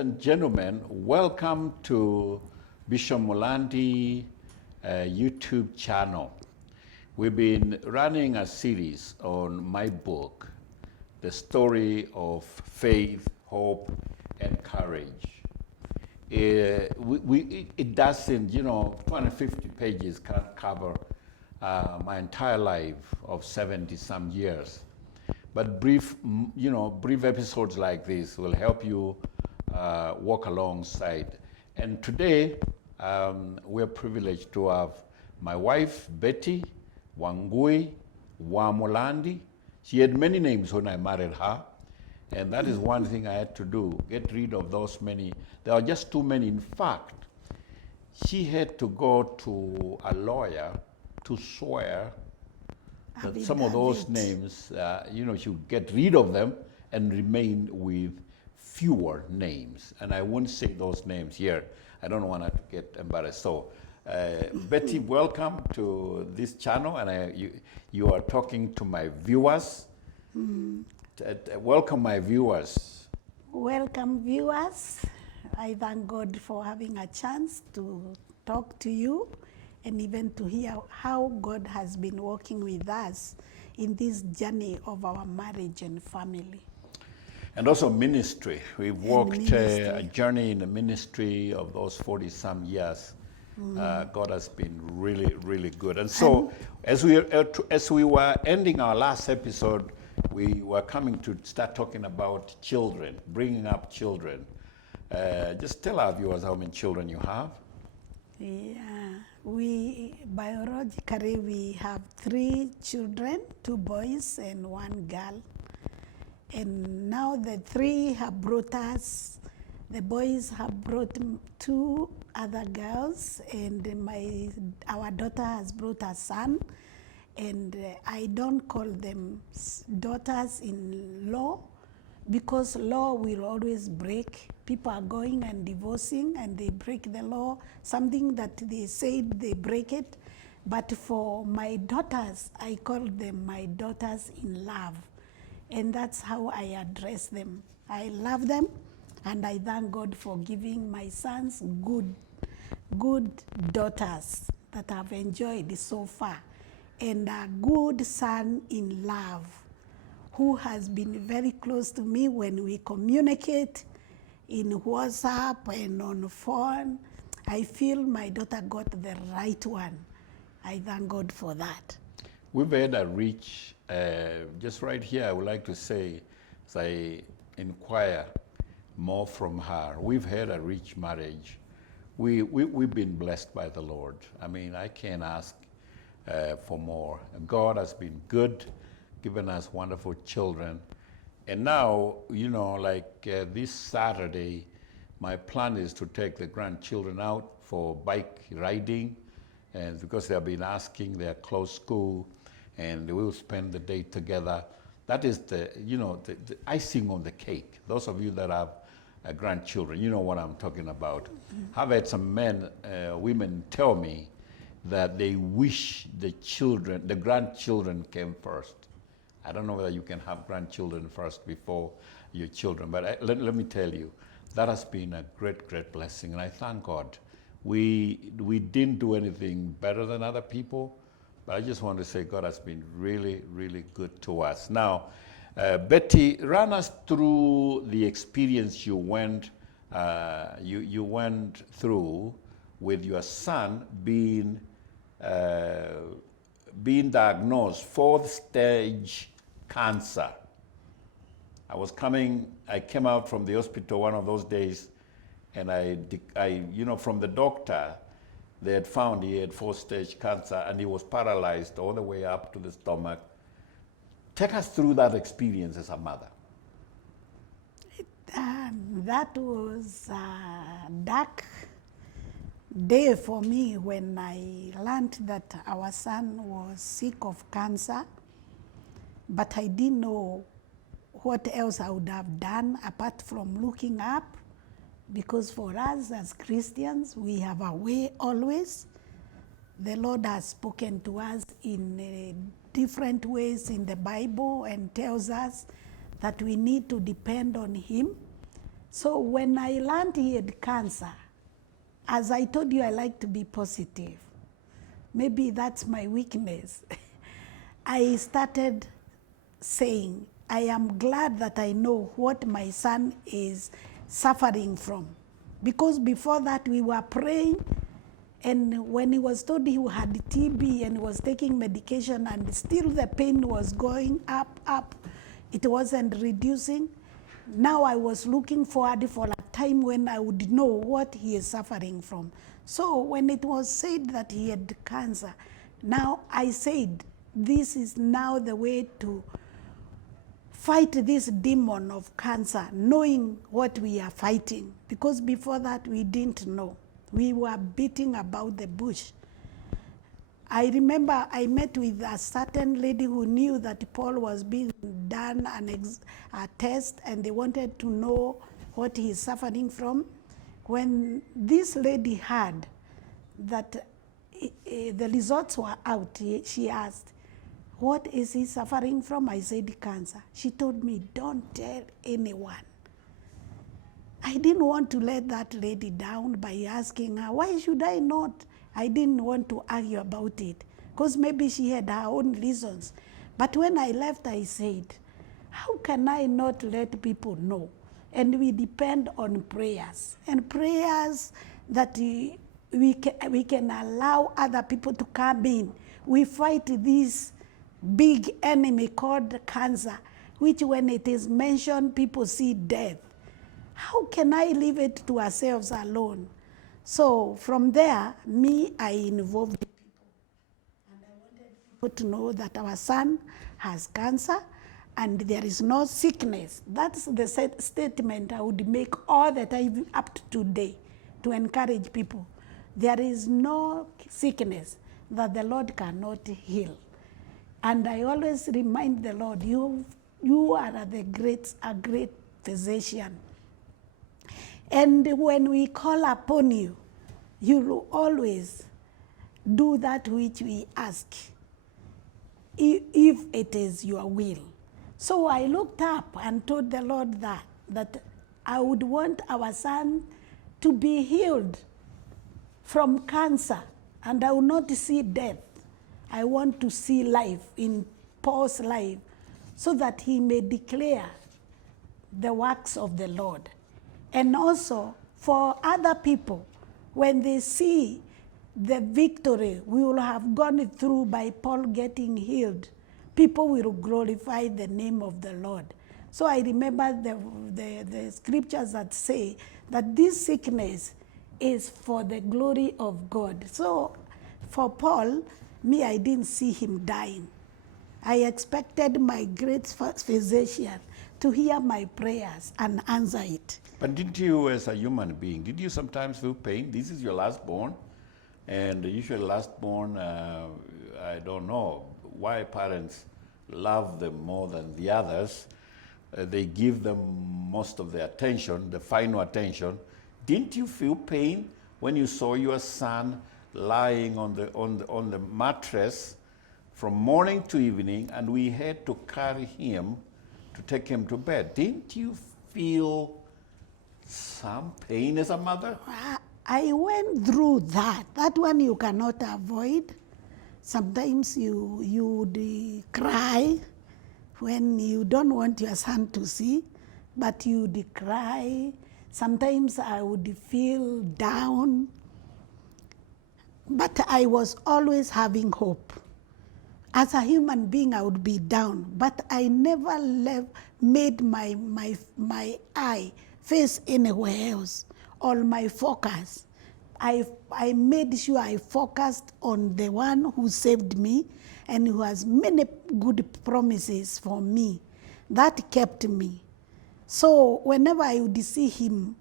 and gentlemen, welcome to Bishop Mulandi YouTube channel. We've been running a series on my book, The Story of Faith, Hope, and Courage. It doesn't, 250 pages can't cover my entire life of 70-some years. But brief episodes like this will help you walk alongside. And today, we're privileged to have my wife, Betty Wangui wa Mulandi. She had many names when I married her. And that is one thing I had to do, get rid of those many. There are just too many. In fact, she had to go to a lawyer to swear that some of those names, she would get rid of them and remain with fewer names. And I won't say those names here. I don't want her to get embarrassed. So, Betty, welcome to this channel. And you are talking to my viewers. Welcome, my viewers. Welcome, viewers. I thank God for having a chance to talk to you and even to hear how God has been working with us in this journey of our marriage and family. And also ministry. We've walked a journey in the ministry of those 40-some years. God has been really, really good. And so, as we were ending our last episode, we were coming to start talking about children, bringing up children. Just tell our viewers how many children you have. Yeah, biologically we have 3 children, 2 boys and 1 girl. And now the 3 have brought us, the boys have brought 2 other girls, and our daughter has brought a son. And I don't call them daughters-in-law, because law will always break. People are going and divorcing and they break the law. Something that they said, they break it. But for my daughters, I call them my daughters in love. And that's how I address them. I love them, and I thank God for giving my sons good daughters that I've enjoyed so far. And a good son in love, who has been very close to me when we communicate in WhatsApp and on phone. I feel my daughter got the right one. I thank God for that. We've had a rich, just right here, I would like to say, as I inquire more from her, we've had a rich marriage. We've been blessed by the Lord. I mean, I can't ask for more. God has been good, given us wonderful children. And now, this Saturday, my plan is to take the grandchildren out for bike riding, and because they have been asking, they're close school, and we'll spend the day together. That is the icing on the cake. Those of you that have grandchildren, you know what I'm talking about. I've had some women tell me that they wish the grandchildren came first. I don't know whether you can have grandchildren first before your children, but let me tell you, that has been a great, great blessing, and I thank God. We didn't do anything better than other people, but I just want to say God has been really, really good to us. Now, Betty, run us through the experience you went through with your son being diagnosed 4th stage cancer. I came out from the hospital one of those days, and from the doctor, they had found he had 4th stage cancer, and he was paralyzed all the way up to the stomach. Take us through that experience as a mother. That was a dark day for me when I learned that our son was sick of cancer, but I didn't know what else I would have done apart from looking up, because for us as Christians, we have a way always. The Lord has spoken to us in different ways in the Bible and tells us that we need to depend on Him So when I learned he had cancer, as I told you, I like to be positive. Maybe that's my weakness. I started saying, I am glad that I know what my son is suffering from. Because before that, we were praying, and when he was told he had TB and was taking medication, and still the pain was going up, it wasn't reducing. Now I was looking forward for a time when I would know what he is suffering from. So when it was said that he had cancer, now I said, this is now the way to fight this demon of cancer, knowing what we are fighting. Because before that, we didn't know. We were beating about the bush. I remember I met with a certain lady who knew that Paul was being done a test, and they wanted to know what he is suffering from. When this lady heard that the results were out, she asked, what is he suffering from? I said, cancer. She told me, don't tell anyone. I didn't want to let that lady down by asking her, why should I not? I didn't want to argue about it, because maybe she had her own reasons. But when I left, I said, how can I not let people know? And we depend on prayers. And prayers that we can allow other people to come in. We fight this big enemy called cancer, which when it is mentioned, people see death. How can I leave it to ourselves alone? So from there, I involved people. And I wanted people to know that our son has cancer and there is no sickness. That's the statement I would make all the time up to today to encourage people. There is no sickness that the Lord cannot heal. And I always remind the Lord, you are a great physician. And when we call upon you, you will always do that which we ask, if it is your will. So I looked up and told the Lord that I would want our son to be healed from cancer, and I will not see death. I want to see life in Paul's life, so that he may declare the works of the Lord. And also for other people, when they see the victory we will have gone through by Paul getting healed, people will glorify the name of the Lord. So I remember the scriptures that say that this sickness is for the glory of God. So for Paul, I didn't see him dying. I expected my great physician to hear my prayers and answer it. But didn't you, as a human being, did you sometimes feel pain? This is your last born, and usually last born, I don't know why parents love them more than the others. They give them most of the attention, the final attention. Didn't you feel pain when you saw your son lying on the mattress from morning to evening, and we had to carry him to take him to bed? Didn't you feel some pain as a mother? I went through that. That one you cannot avoid. Sometimes you would cry when you don't want your son to see, but you would cry. Sometimes I would feel down. But I was always having hope. As a human being, I would be down, but I never made my eye face anywhere else, or my focus. I made sure I focused on the one who saved me and who has many good promises for me. That kept me. So whenever I would see him,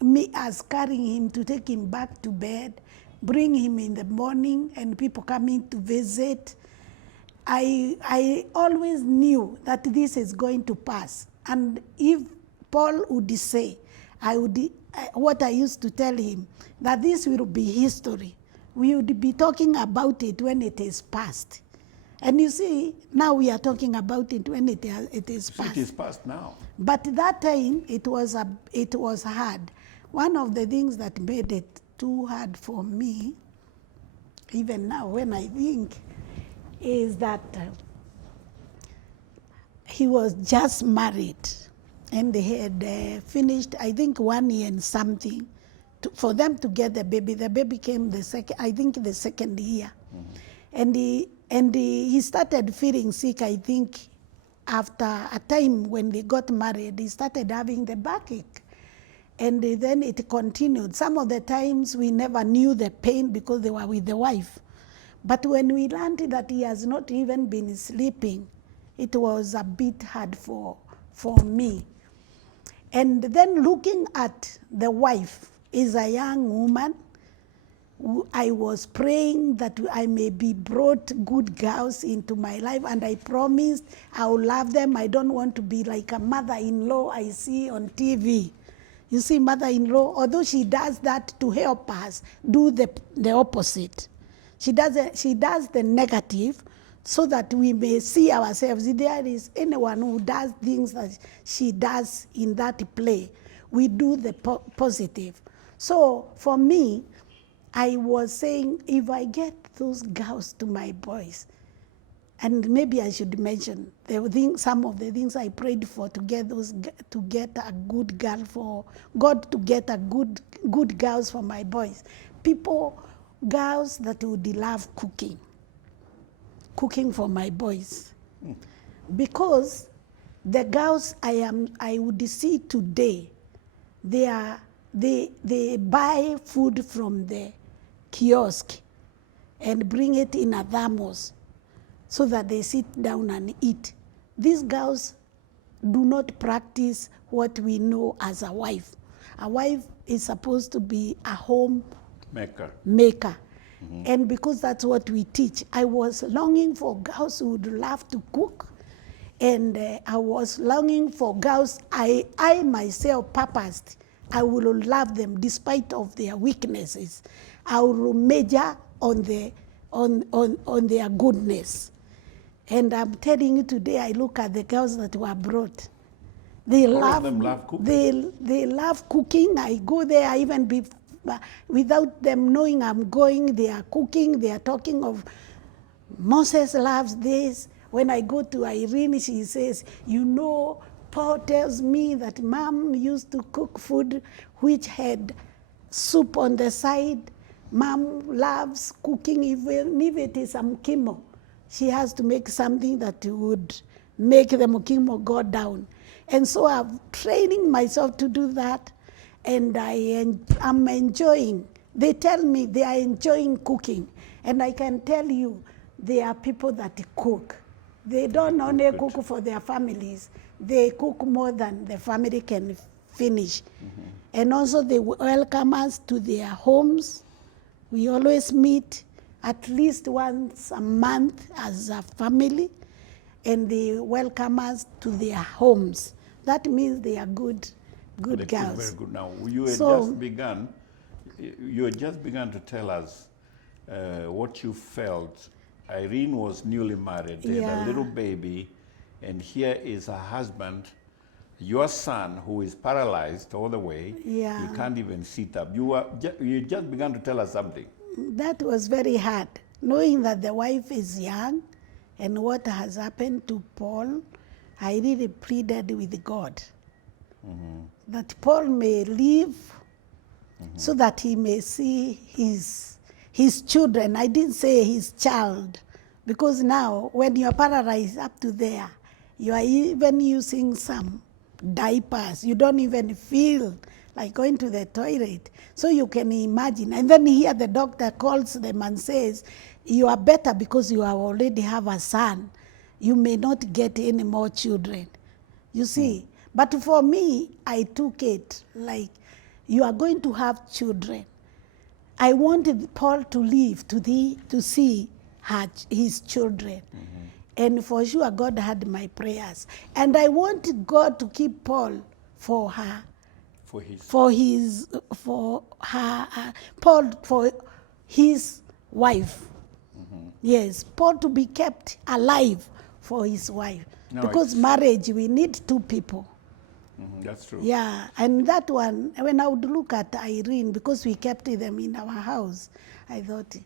me as carrying him to take him back to bed, bring him in the morning, and people coming to visit, I always knew that this is going to pass. And if Paul would say, what I used to tell him, that this will be history. We would be talking about it when it is past. And you see, now we are talking about it when it is past. It is past now. But that time it was hard. One of the things that made it too hard for me, even now when I think, is that he was just married and they had finished, I think, 1 year and something for them to get the baby. The baby came the second year. Mm-hmm. And he started feeling sick, I think, after a time when they got married. He started having the backache. And then it continued. Some of the times we never knew the pain because they were with the wife. But when we learned that he has not even been sleeping, it was a bit hard for me. And then looking at the wife is a young woman. I was praying that I may be brought good girls into my life, and I promised I will love them. I don't want to be like a mother-in-law I see on TV. You see, mother-in-law, although she does that to help us, do the opposite. She does the negative so that we may see ourselves. If there is anyone who does things that she does in that play, we do the positive. So for me, I was saying, if I get those girls to my boys, and maybe I should mention some of the things I prayed for to get a good girl, for God to get a good girls for my boys. Girls that would love cooking for my boys. Because the girls I would see today, they buy food from the kiosk and bring it in a thermos so that they sit down and eat. These girls do not practice what we know as a wife. A wife is supposed to be a home maker. Mm-hmm. And because that's what we teach, I was longing for girls who would love to cook. And I was longing for girls I myself purposed I will love them despite of their weaknesses. I will major on their goodness. And I'm telling you today, I look at the girls that were brought. They love cooking. They love cooking. I go there, I even without them knowing I'm going, they are cooking. They are talking of Moses loves this. When I go to Irene, she says, Paul tells me that Mom used to cook food which had soup on the side. Mom loves cooking, even if it is a mukimo. She has to make something that would make the mukimo go down. And so I'm training myself to do that, and I'm enjoying. They tell me they are enjoying cooking, and I can tell you, they are people that cook. They don't only cook for their families, they cook more than the family can finish. Mm-hmm. And also they welcome us to their homes. We always meet at least once a month as a family, and they welcome us to their homes. That means they are good girls. Very good. Now, you had just begun to tell us what you felt. Irene was newly married. They had a little baby, and here is her husband, your son, who is paralyzed all the way. Yeah. He can't even sit up. You just began to tell us something. That was very hard, knowing that the wife is young, and what has happened to Paul. I really pleaded with God that Paul may live so that he may see his children. I didn't say his child, because now when you are paralyzed up to there, you are even using some diapers. You don't even feel like going to the toilet. So you can imagine. And then here the doctor calls them and says, you are better because you already have a son. You may not get any more children. You see? But for me, I took it like, you are going to have children. I wanted Paul to live to see his children. Mm-hmm. And for sure, God heard my prayers. And I wanted God to keep Paul for her. For his wife. Mm-hmm. Yes, Paul to be kept alive for his wife. No, because marriage, we need two people. That's true. Yeah, and that one, when I would look at Irene, because we kept them in our house, I thought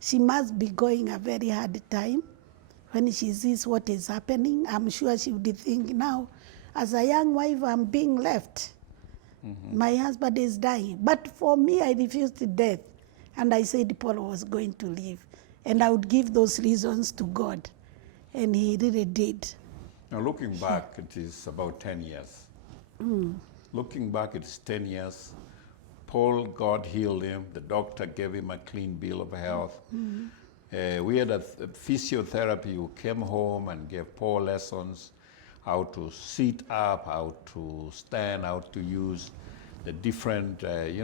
she must be going a very hard time when she sees what is happening. I'm sure she would think now, as a young wife, I'm being left. My husband is dying. But for me, I refused death. And I said Paul was going to live. And I would give those reasons to God. And he really did. Now, looking back, it is about 10 years. Looking back, it's 10 years. Paul, God healed him. The doctor gave him a clean bill of health. We had a physiotherapy who came home and gave Paul lessons, how to sit up, how to stand, how to use the different, like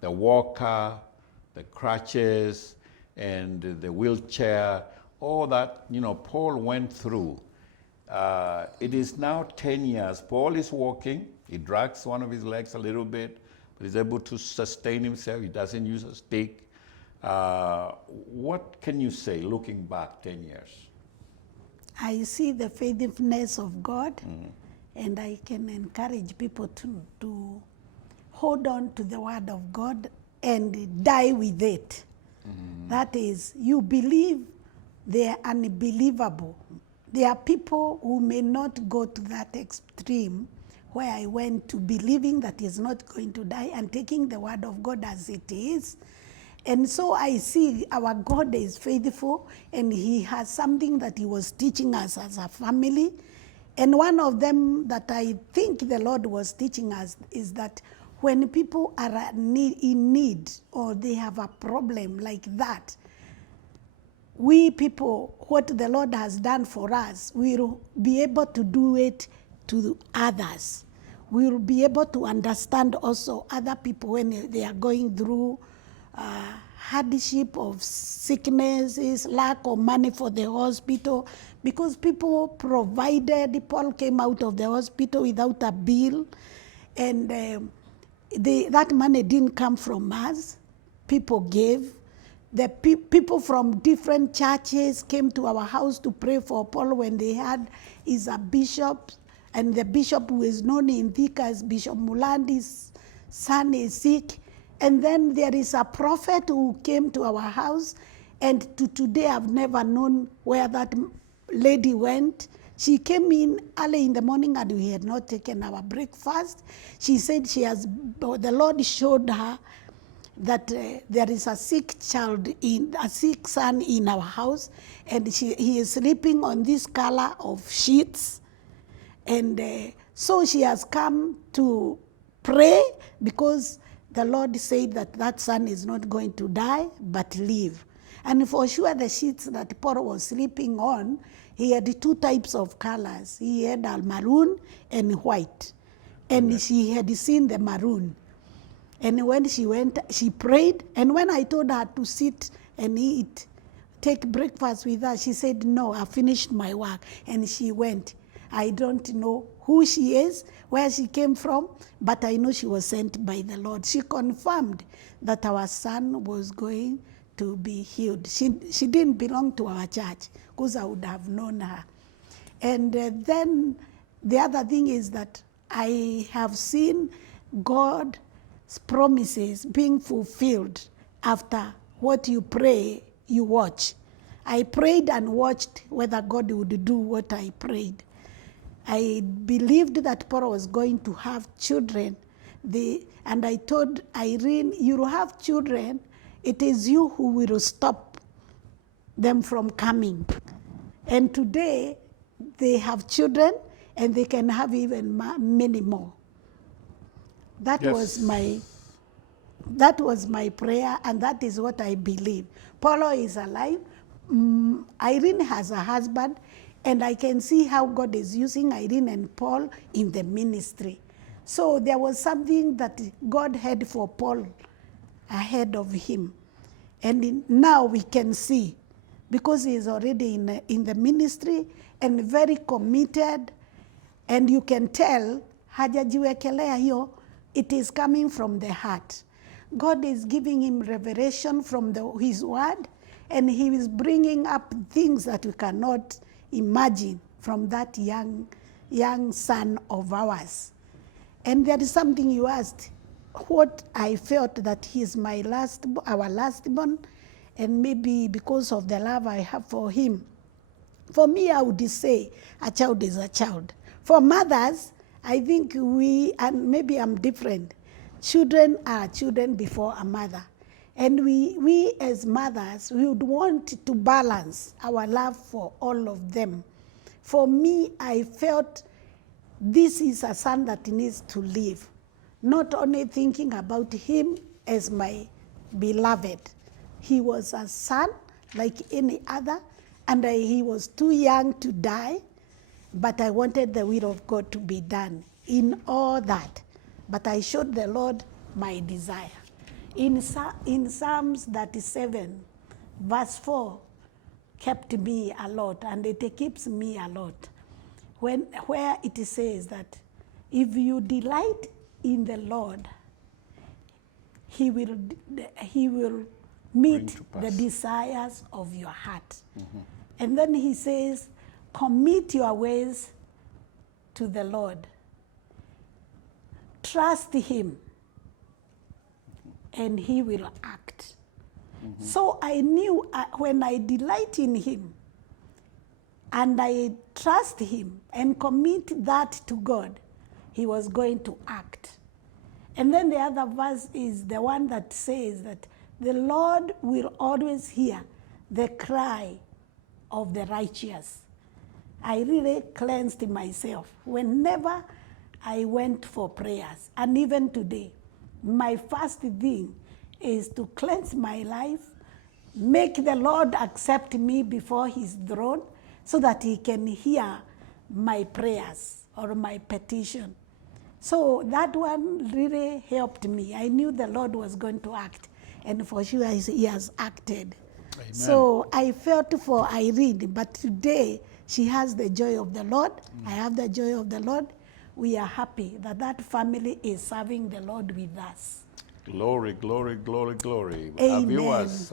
the walker, the crutches, and the wheelchair, all that, Paul went through. It is now 10 years. Paul is walking. He drags one of his legs a little bit, but he's able to sustain himself. He doesn't use a stick. What can you say, looking back 10 years? I see the faithfulness of God, and I can encourage people to hold on to the word of God and die with it. That is, you believe they are unbelievable. There are people who may not go to that extreme where I went to believing that he's not going to die and taking the word of God as it is. And so I see our God is faithful, and he has something that he was teaching us as a family. And one of them that I think the Lord was teaching us is that when people are in need or they have a problem like that, we people, what the Lord has done for us, we'll be able to do it to others. We'll be able to understand also other people when they are going through hardship of sicknesses, lack of money for the hospital, because people provided. Paul came out of the hospital without a bill, and that money didn't come from us. People gave. The people from different churches came to our house to pray for Paul when they had is a bishop, and the bishop who is known in Thika as Bishop Mulandi's son is sick. And then there is a prophet who came to our house, and to today I've never known where that lady went. She came in early in the morning and we had not taken our breakfast. She said the Lord showed her that there is a sick son in our house, and he is sleeping on this color of sheets. And so she has come to pray because the Lord said that son is not going to die, but live. And for sure, the sheets that Paul was sleeping on, he had two types of colors. He had a maroon and white. And she had seen the maroon. And when she went, she prayed. And when I told her to sit and eat, take breakfast with her, she said, no, I finished my work. And she went. I don't know who she is, where she came from, but I know she was sent by the Lord. She confirmed that our son was going to be healed. She didn't belong to our church, because I would have known her. And then the other thing is that I have seen God's promises being fulfilled after what you pray, you watch. I prayed and watched whether God would do what I prayed. I believed that Paul was going to have children. And I told Irene, you will have children. It is you who will stop them from coming. And today, they have children, and they can have even many more. That was my prayer, and that is what I believe. Paulo is alive. Irene has a husband, and I can see how God is using Irene and Paul in the ministry. So there was something that God had for Paul ahead of him. And now we can see, because he is already in the ministry and very committed, and you can tell, hajajiwekelea hiyo, it is coming from the heart. God is giving him revelation from his word, and he is bringing up things that we cannot imagine from that young young son of ours. And there is something you asked, what I felt that he's our lastborn, and maybe because of the love I have for him. For me, I would say a child is a child. For mothers, I think and maybe I'm different, children are children before a mother. And we as mothers, we would want to balance our love for all of them. For me, I felt this is a son that needs to live, not only thinking about him as my beloved. He was a son like any other, and he was too young to die, but I wanted the will of God to be done in all that. But I showed the Lord my desire. In Psalms 37, verse 4, kept me a lot, and it keeps me a lot. Where it says that if you delight in the Lord, He will meet the desires of your heart. Mm-hmm. And then He says, commit your ways to the Lord. Trust Him, and He will act. Mm-hmm. So I knew when I delight in Him, and I trust Him and commit that to God, He was going to act. And then the other verse is the one that says that the Lord will always hear the cry of the righteous. I really cleansed myself whenever I went for prayers. And even today, my first thing is to cleanse my life, make the Lord accept me before His throne, so that He can hear my prayers or my petition. So that one really helped me. I knew the Lord was going to act, and for sure He has acted. Amen. So I felt for Irene, but today she has the joy of the Lord. I have the joy of the Lord. We are happy that that family is serving the Lord with us. Glory, glory, glory, glory. Amen. Viewers,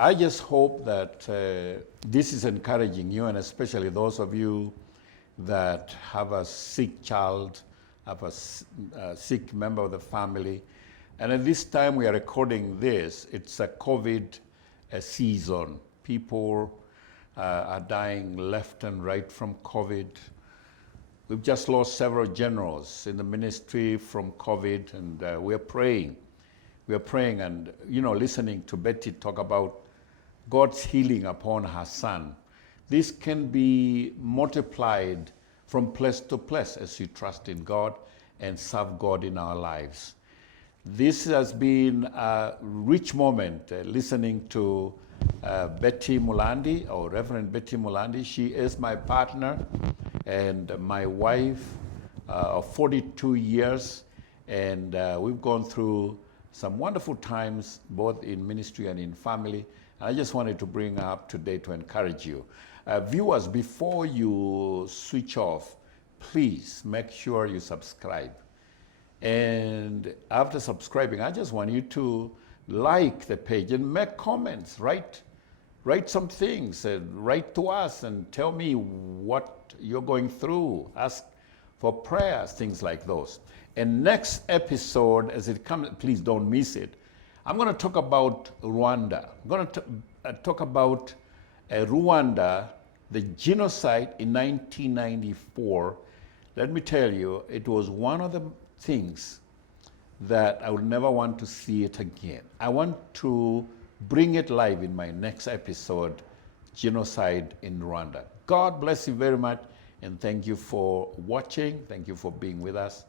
I just hope that this is encouraging you, and especially those of you that have a sick child, have a sick member of the family. And at this time we are recording this, it's a COVID season. People are dying left and right from COVID. We've just lost several generals in the ministry from COVID, and we're praying. We're praying and, listening to Betty talk about God's healing upon her son. This can be multiplied from place to place as you trust in God and serve God in our lives. This has been a rich moment listening to Betty Mulandi, or Reverend Betty Mulandi. She is my partner and my wife of 42 years, and we've gone through some wonderful times both in ministry and in family. I just wanted to bring her up today to encourage you. Viewers, before you switch off, please make sure you subscribe. And after subscribing, I just want you to like the page and make comments, write some things, write to us and tell me what you're going through, ask for prayers, things like those. And next episode, as it comes, please don't miss it. I'm going to talk about Rwanda. I'm going to talk about Rwanda, the genocide in 1994. Let me tell you, it was one of the things that I would never want to see it again. I want to bring it live in my next episode, Genocide in Rwanda. God bless you very much, and thank you for watching. Thank you for being with us.